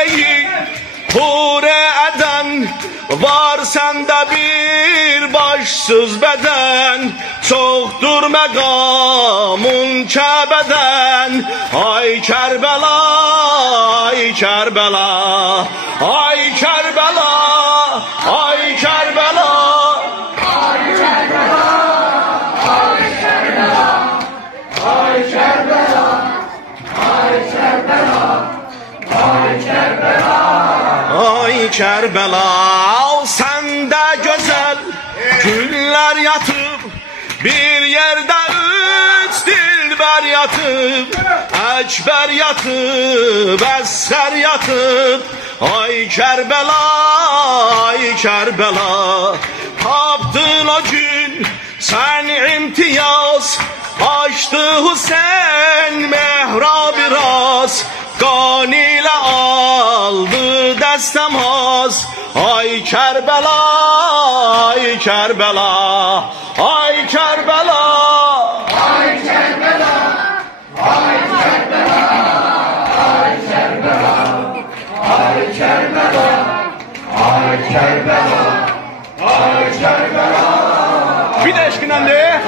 eyleyin hure eden. Var sende bir başsız beden, çoktur megamın Kəbədən. Ay Kərbela, ay Kərbela, ay Kərbela, ay Kərbela, ay Kərbela, ay Kərbela, ay Kərbela, ay Kərbela, ay Kərbela, ay Kərbela. Sende güzel güller yatıp, bir yerde üç dilber yatıp, Ekber yatıp, Esser yatıp. Ay Kerbela, ay Kerbela, taptın o gün sen imtiyaz, açtı Hüseyin mehrabı rast, kan ile aldı destemaz. Ay Kerbela, ay Kerbela, ay Kerbela, ay Kerbela, ay Kerbela, ay Kerbela, ay Kerbela, ay Kerbela, ay Kerbela. Bir de eşkinden de.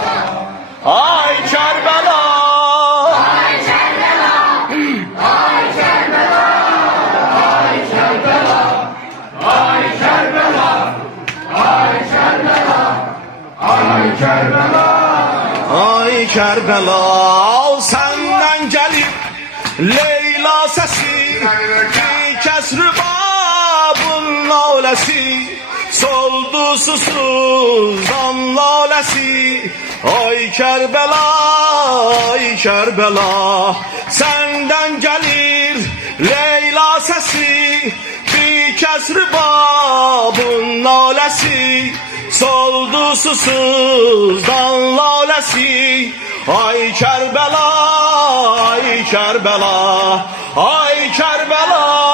Ay Kerbela, ay Kerbela, ay Kerbela, ay Kerbela, ay Kerbela, ay Kerbela, ay Kerbela, ay Kerbela. Senden gelip Leyla sesi, bir kez rübabın lalesi, soldu susuzdan lalesi. Ay Kerbela, ay Kerbela, senden gelir Leyla sesi, bir kez rübabın lalesi, soldu susuzdan lalesi. Ay Kerbela, ay Kerbela, ay Kerbela,